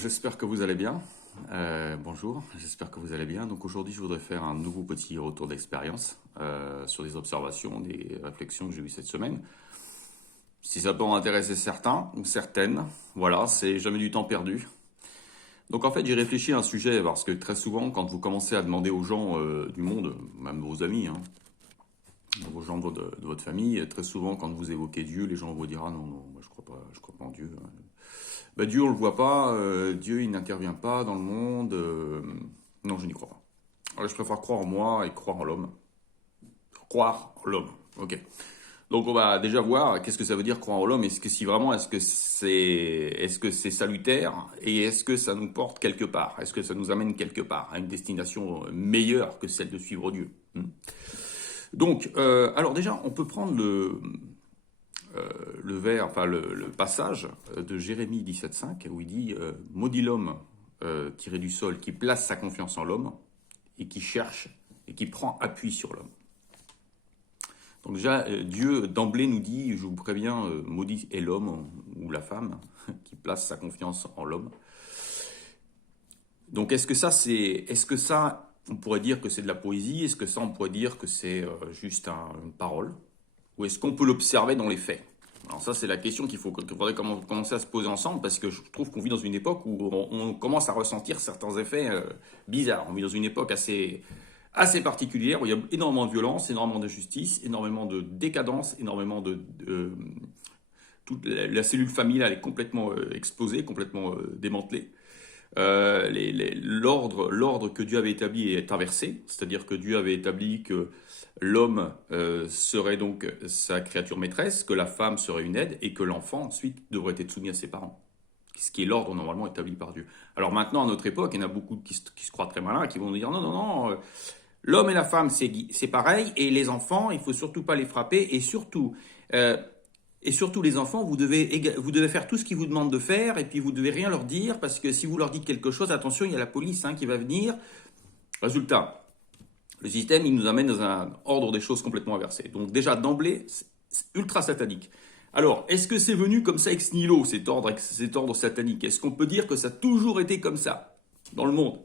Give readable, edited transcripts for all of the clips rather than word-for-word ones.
j'espère que vous allez bien. Bonjour, j'espère que vous allez bien. Donc aujourd'hui, je voudrais faire un nouveau petit retour d'expérience sur des observations, des réflexions que j'ai eues cette semaine. Si ça peut en intéresser certains ou certaines, voilà, c'est jamais du temps perdu. Donc en fait, j'ai réfléchi à un sujet parce que très souvent, quand vous commencez à demander aux gens du monde, même vos amis, aux gens de votre famille, très souvent, quand vous évoquez Dieu, les gens vous diront ah non, non, moi je crois pas en Dieu. Bah, Dieu, on le voit pas, Dieu, il n'intervient pas dans le monde. Non, je n'y crois pas. Alors, je préfère croire en moi et croire en l'homme. Croire en l'homme, ok. Donc, on va déjà voir qu'est-ce que ça veut dire croire en l'homme. Est-ce que c'est salutaire et est-ce que ça nous porte quelque part? Est-ce que ça nous amène quelque part à une destination meilleure que celle de suivre Dieu? Donc, alors déjà, on peut prendre le passage de Jérémie 17,5 où il dit maudit l'homme tiré du sol qui place sa confiance en l'homme et qui cherche et qui prend appui sur l'homme. Donc déjà, Dieu d'emblée nous dit, je vous préviens, maudit est l'homme ou la femme qui place sa confiance en l'homme. Donc est-ce que ça, on pourrait dire que c'est de la poésie? Est-ce que ça, on pourrait dire que c'est juste une parole? Ou est-ce qu'on peut l'observer dans les faits? Alors ça, c'est la question qu'il faudrait commencer à se poser ensemble, parce que je trouve qu'on vit dans une époque où on commence à ressentir certains effets bizarres. On vit dans une époque assez particulière, où il y a énormément de violence, énormément d'injustice, énormément de décadence, énormément toute la cellule familiale est complètement explosée, complètement démantelée. L'ordre que Dieu avait établi est inversé, c'est-à-dire que Dieu avait établi que l'homme serait donc sa créature maîtresse, que la femme serait une aide et que l'enfant ensuite devrait être soumis à ses parents. Ce qui est l'ordre normalement établi par Dieu. Alors maintenant, à notre époque, il y en a beaucoup qui se croient très malins, qui vont nous dire non, non, non, l'homme et la femme c'est pareil, et les enfants, il faut surtout pas les frapper, et surtout les enfants, vous devez faire tout ce qu'ils vous demandent de faire, et puis vous devez rien leur dire, parce que si vous leur dites quelque chose, attention, il y a la police qui va venir. Résultat, le système, il nous amène dans un ordre des choses complètement inversé. Donc déjà, d'emblée, c'est ultra satanique. Alors, est-ce que c'est venu comme ça ex nihilo, cet ordre satanique? Est-ce qu'on peut dire que ça a toujours été comme ça dans le monde?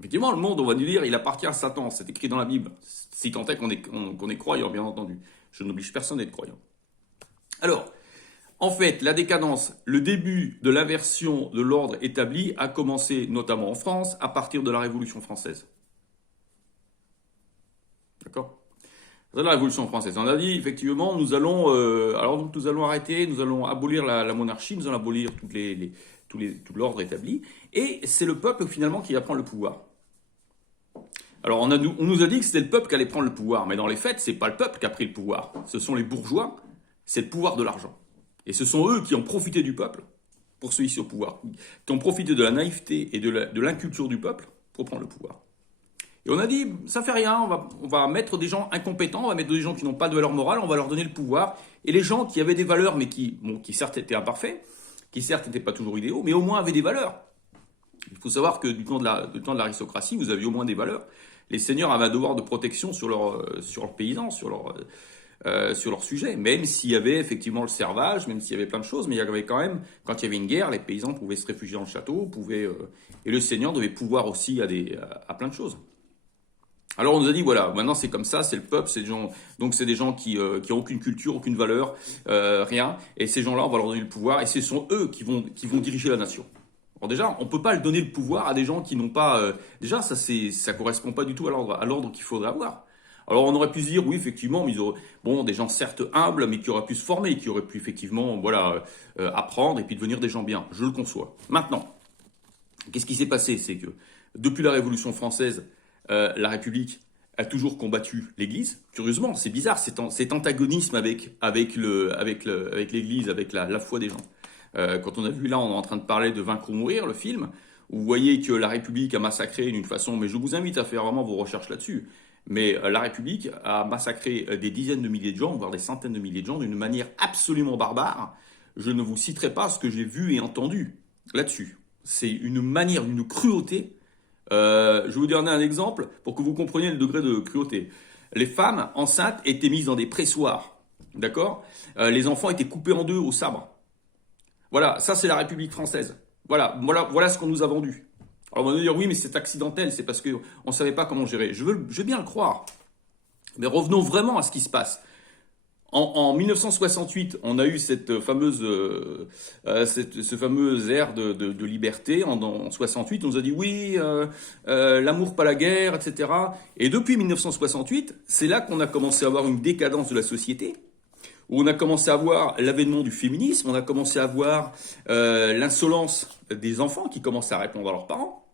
Effectivement, le monde, on va nous dire, il appartient à Satan, c'est écrit dans la Bible. Si tant est qu'on est croyant, bien entendu. Je n'oblige personne à être croyant. Alors, en fait, la décadence, le début de l'inversion de l'ordre établi a commencé notamment en France à partir de la Révolution française. D'accord? C'est la Révolution française. On a dit, effectivement, nous allons arrêter, nous allons abolir la monarchie, nous allons abolir tout l'ordre établi, et c'est le peuple finalement qui va prendre le pouvoir. Alors on nous a dit que c'était le peuple qui allait prendre le pouvoir, mais dans les faits, c'est pas le peuple qui a pris le pouvoir. Ce sont les bourgeois, c'est le pouvoir de l'argent. Et ce sont eux qui ont profité du peuple pour se hisser au pouvoir, qui ont profité de la naïveté et de l'inculture du peuple pour prendre le pouvoir. Et on a dit, ça fait rien, on va mettre des gens incompétents, on va mettre des gens qui n'ont pas de valeur morale, on va leur donner le pouvoir. Et les gens qui avaient des valeurs, mais qui certes étaient imparfaits, qui certes n'étaient pas toujours idéaux, mais au moins avaient des valeurs. Il faut savoir que du temps de l'aristocratie, vous aviez au moins des valeurs. Les seigneurs avaient un devoir de protection sur leurs paysans, sur leurs sujets, même s'il y avait effectivement le servage, même s'il y avait plein de choses, mais il y avait quand même, quand il y avait une guerre, les paysans pouvaient se réfugier dans le château, et le seigneur devait pouvoir aussi à plein de choses. Alors on nous a dit voilà, maintenant c'est comme ça, c'est le peuple, c'est des gens qui ont aucune culture, aucune valeur, rien, et ces gens-là on va leur donner le pouvoir, et ce sont eux qui vont diriger la nation. Alors déjà, on peut pas donner le pouvoir à des gens qui n'ont pas, déjà ça correspond pas du tout à l'ordre qu'il faudrait avoir. Alors on aurait pu se dire oui effectivement, mais des gens certes humbles, mais qui auraient pu se former, qui auraient pu effectivement apprendre et puis devenir des gens bien. Je le conçois. Maintenant, qu'est-ce qui s'est passé? C'est que depuis la Révolution française, la République a toujours combattu l'Église. Curieusement, c'est bizarre, cet antagonisme avec l'Église, avec la foi des gens. Quand on a vu là, on est en train de parler de Vaincre ou mourir, le film, où vous voyez que la République a massacré d'une façon, mais je vous invite à faire vraiment vos recherches là-dessus, mais la République a massacré des dizaines de milliers de gens, voire des centaines de milliers de gens, d'une manière absolument barbare. Je ne vous citerai pas ce que j'ai vu et entendu là-dessus. C'est une manière, une cruauté. Je vais vous donner un exemple pour que vous compreniez le degré de cruauté. Les femmes enceintes étaient mises dans des pressoirs, d'accord? Les enfants étaient coupés en deux au sabre. Voilà, ça c'est la République française. Voilà ce qu'on nous a vendu. Alors on va nous dire, oui, mais c'est accidentel, c'est parce qu'on ne savait pas comment gérer. Je veux bien le croire. Mais revenons vraiment à ce qui se passe. En 1968, on a eu cette fameuse, ce fameux air de liberté. En 68, on nous a dit oui, l'amour pas la guerre, etc. Et depuis 1968, c'est là qu'on a commencé à avoir une décadence de la société, où on a commencé à voir l'avènement du féminisme, on a commencé à voir l'insolence des enfants qui commencent à répondre à leurs parents.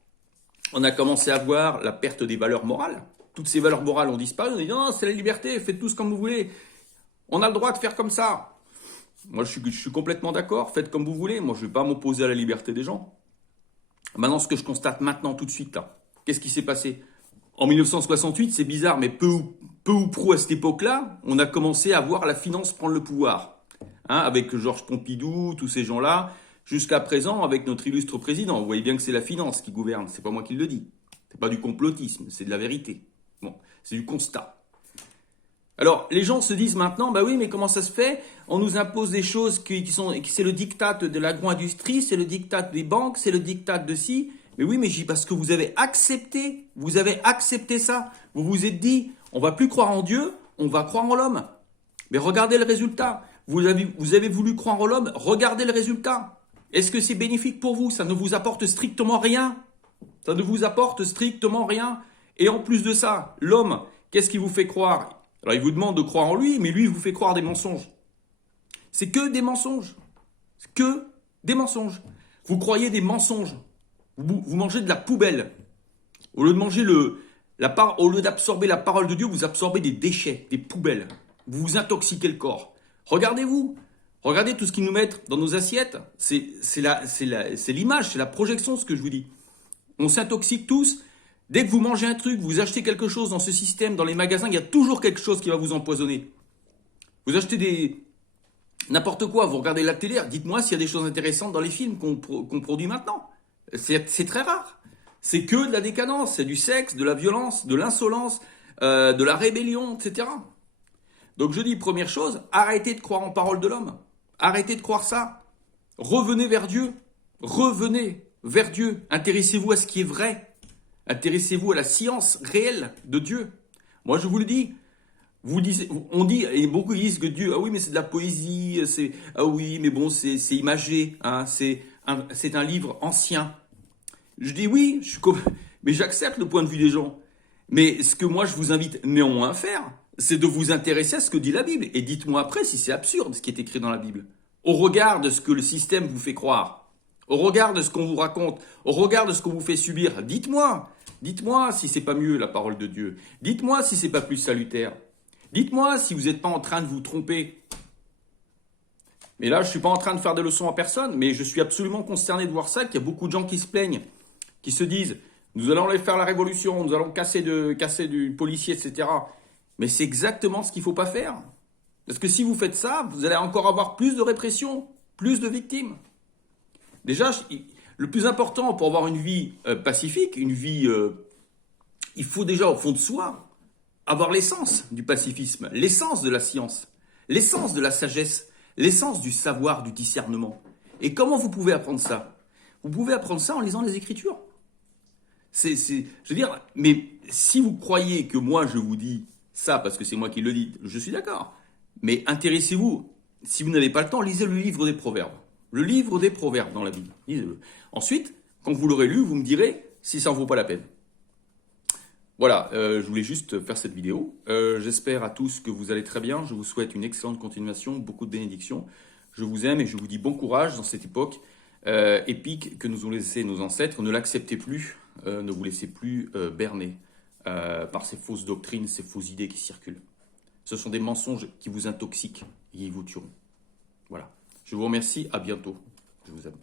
On a commencé à voir la perte des valeurs morales. Toutes ces valeurs morales ont disparu. On a dit non, c'est la liberté, faites tous comme vous voulez. On a le droit de faire comme ça. Moi, je suis complètement d'accord. Faites comme vous voulez. Moi, je ne vais pas m'opposer à la liberté des gens. Maintenant, ce que je constate maintenant, tout de suite, là, qu'est-ce qui s'est passé? En 1968, c'est bizarre, mais peu ou prou à cette époque-là, on a commencé à voir la finance prendre le pouvoir. Avec Georges Pompidou, tous ces gens-là, jusqu'à présent, avec notre illustre président. Vous voyez bien que c'est la finance qui gouverne. C'est pas moi qui le dis. C'est pas du complotisme, c'est de la vérité. Bon, c'est du constat. Alors, les gens se disent maintenant, bah oui, mais comment ça se fait? On nous impose des choses c'est le diktat de l'agro-industrie, c'est le diktat des banques, c'est le diktat de ci. Mais oui, mais parce que vous avez accepté ça. Vous vous êtes dit, on va plus croire en Dieu, on va croire en l'homme. Mais regardez le résultat. Vous avez voulu croire en l'homme, regardez le résultat. Est-ce que c'est bénéfique pour vous? Ça ne vous apporte strictement rien. Ça ne vous apporte strictement rien. Et en plus de ça, l'homme, qu'est-ce qu'il vous fait croire? Alors, il vous demande de croire en lui, mais lui, il vous fait croire des mensonges. C'est que des mensonges. C'est que des mensonges. Vous croyez des mensonges. Vous mangez de la poubelle. Au lieu de manger au lieu d'absorber la parole de Dieu, vous absorbez des déchets, des poubelles. Vous vous intoxiquez le corps. Regardez-vous. Regardez tout ce qu'ils nous mettent dans nos assiettes. C'est l'image, c'est la projection, ce que je vous dis. On s'intoxique tous. Dès que vous mangez un truc, vous achetez quelque chose dans ce système, dans les magasins, il y a toujours quelque chose qui va vous empoisonner. Vous achetez n'importe quoi, vous regardez la télé, dites-moi s'il y a des choses intéressantes dans les films qu'on produit maintenant. C'est très rare. C'est que de la décadence, c'est du sexe, de la violence, de l'insolence, de la rébellion, etc. Donc je dis, première chose, arrêtez de croire en parole de l'homme. Arrêtez de croire ça. Revenez vers Dieu. Revenez vers Dieu. Intéressez-vous à ce qui est vrai. Intéressez-vous à la science réelle de Dieu. Moi, je vous le dis. On dit, et beaucoup disent que Dieu, ah oui, mais c'est de la poésie, ah oui, mais bon, c'est imagé, c'est un livre ancien. Je dis oui, mais j'accepte le point de vue des gens. Mais ce que moi, je vous invite néanmoins à faire, c'est de vous intéresser à ce que dit la Bible. Et dites-moi après si c'est absurde ce qui est écrit dans la Bible. Au regard de ce que le système vous fait croire. Au regard de ce qu'on vous raconte, au regard de ce qu'on vous fait subir, dites-moi si c'est pas mieux la parole de Dieu. Dites-moi si c'est pas plus salutaire. Dites-moi si vous n'êtes pas en train de vous tromper. Mais là, je suis pas en train de faire des leçons à personne, mais je suis absolument consterné de voir ça, qu'il y a beaucoup de gens qui se plaignent, qui se disent, nous allons aller faire la révolution, nous allons casser du policier, etc. Mais c'est exactement ce qu'il faut pas faire. Parce que si vous faites ça, vous allez encore avoir plus de répression, plus de victimes. Déjà, le plus important pour avoir une vie pacifique, il faut déjà au fond de soi avoir l'essence du pacifisme, l'essence de la science, l'essence de la sagesse, l'essence du savoir, du discernement. Et comment vous pouvez apprendre ça? Vous pouvez apprendre ça en lisant les Écritures. Je veux dire, mais si vous croyez que moi je vous dis ça parce que c'est moi qui le dis, je suis d'accord. Mais intéressez-vous, si vous n'avez pas le temps, lisez le livre des Proverbes. Le livre des Proverbes dans la Bible. Lisez-le. Ensuite, quand vous l'aurez lu, vous me direz si ça en vaut pas la peine. Voilà, je voulais juste faire cette vidéo. J'espère à tous que vous allez très bien. Je vous souhaite une excellente continuation, beaucoup de bénédictions. Je vous aime et je vous dis bon courage dans cette époque épique que nous ont laissé nos ancêtres. Ne l'acceptez plus, ne vous laissez plus berner par ces fausses doctrines, ces fausses idées qui circulent. Ce sont des mensonges qui vous intoxiquent et qui vous tueront. Voilà. Je vous remercie, à bientôt. Je vous aime.